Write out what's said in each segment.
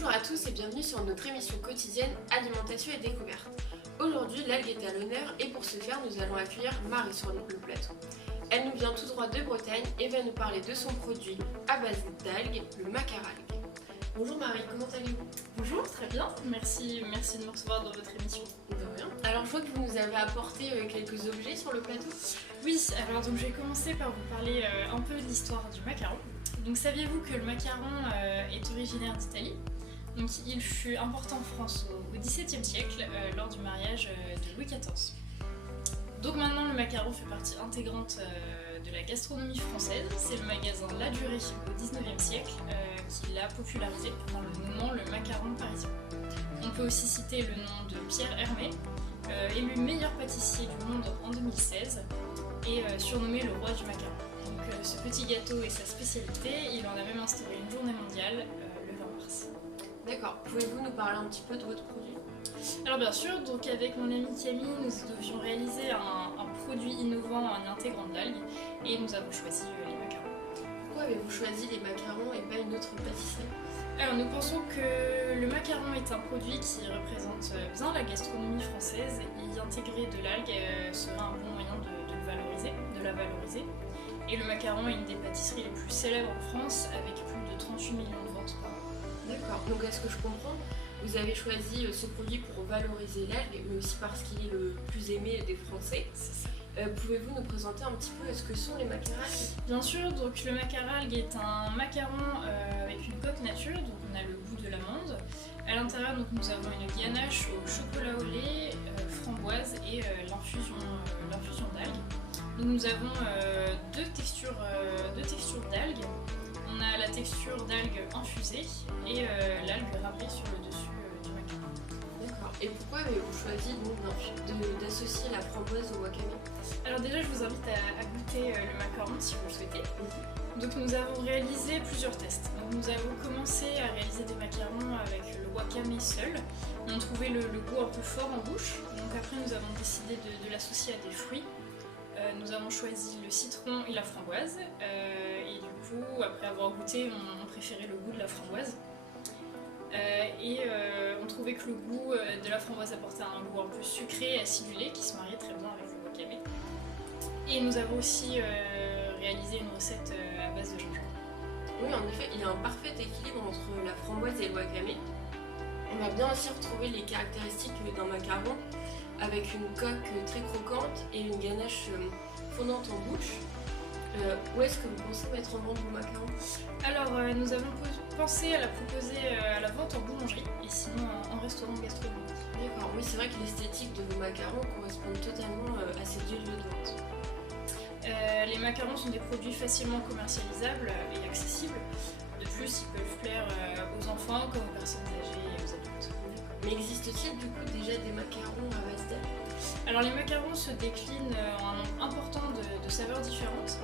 Bonjour à tous et bienvenue sur notre émission quotidienne Alimentation et Découverte. Aujourd'hui, l'algue est à l'honneur et pour ce faire, nous allons accueillir Marie sur le plateau. Elle nous vient tout droit de Bretagne et va nous parler de son produit à base d'algues, le macaralgue. Bonjour Marie, comment allez-vous? Bonjour, très bien, merci de me recevoir dans votre émission. De rien. Alors je vois que vous nous avez apporté quelques objets sur le plateau. Oui, alors donc je vais commencer par vous parler un peu de l'histoire du macaron. Donc saviez-vous que le macaron est originaire d'Italie? Donc il fut importé en France au XVIIe siècle lors du mariage de Louis XIV. Donc maintenant le macaron fait partie intégrante de la gastronomie française. C'est le magasin La Durée au XIXe siècle qui l'a popularisé en le nommant le macaron parisien. On peut aussi citer le nom de Pierre Hermé, élu meilleur pâtissier du monde en 2016 et surnommé le roi du macaron. Donc ce petit gâteau est sa spécialité, il en a même instauré une journée mondiale le 20 mars. D'accord, pouvez-vous nous parler un petit peu de votre produit? Alors bien sûr, donc avec mon amie Camille, nous devions réaliser un produit innovant en intégrant de l'algue et nous avons choisi les macarons. Pourquoi avez-vous choisi les macarons et pas une autre pâtisserie? Alors nous pensons que le macaron est un produit qui représente bien la gastronomie française et y intégrer de l'algue serait un bon moyen de la valoriser. Et le macaron est une des pâtisseries les plus célèbres en France avec plus de 38 millions de ventes par an. D'accord, donc à ce que je comprends, vous avez choisi ce produit pour valoriser l'algue, mais aussi parce qu'il est le plus aimé des Français. C'est ça. Pouvez-vous nous présenter un petit peu ce que sont les macaralgues? Bien sûr, donc le macaralgue est un macaron avec une coque nature, donc on a le goût de l'amande. À l'intérieur, donc, nous avons une ganache au chocolat au lait, framboise et l'infusion d'algues. Donc, nous avons deux textures d'algues. On a la texture d'algue infusée et l'algue râpée sur le dessus du macaron. D'accord. Et pourquoi avez-vous choisi d'associer la framboise au wakame? Alors déjà, je vous invite à goûter le macaron si vous le souhaitez. Donc nous avons réalisé plusieurs tests. Donc, nous avons commencé à réaliser des macarons avec le wakame seul. On trouvait le goût un peu fort en bouche. Donc après, nous avons décidé de l'associer à des fruits. Nous avons choisi le citron et la framboise. Et du coup, après avoir goûté, on préférait le goût de la framboise. On trouvait que le goût de la framboise apportait un goût un peu sucré et acidulé qui se mariait très bien avec le wakame. Et nous avons aussi réalisé une recette à base de gingembre. Oui, en effet, il y a un parfait équilibre entre la framboise et le wakame. On va bien aussi retrouver les caractéristiques d'un macaron avec une coque très croquante et une ganache fondante en bouche. Où est-ce que vous pensez mettre en vente vos macarons? Alors, nous avons pensé à la proposer à la vente en boulangerie et sinon en restaurant gastronomique. D'accord, oui, c'est vrai que l'esthétique de vos macarons correspond totalement à ces deux lieux de vente. Les macarons sont des produits facilement commercialisables et accessibles. De plus, ils peuvent plaire aux enfants comme aux personnes âgées et aux adultes. Mais existe-t-il du coup déjà des macarons à base d'algues? Alors les macarons se déclinent en un nombre important de saveurs différentes,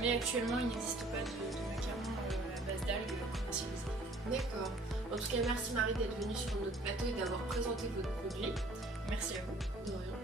mais actuellement il n'existe pas de macarons à base d'algues commercialisés. D'accord. En tout cas, merci Marie d'être venue sur notre plateau et d'avoir présenté votre produit. Merci à vous. De rien.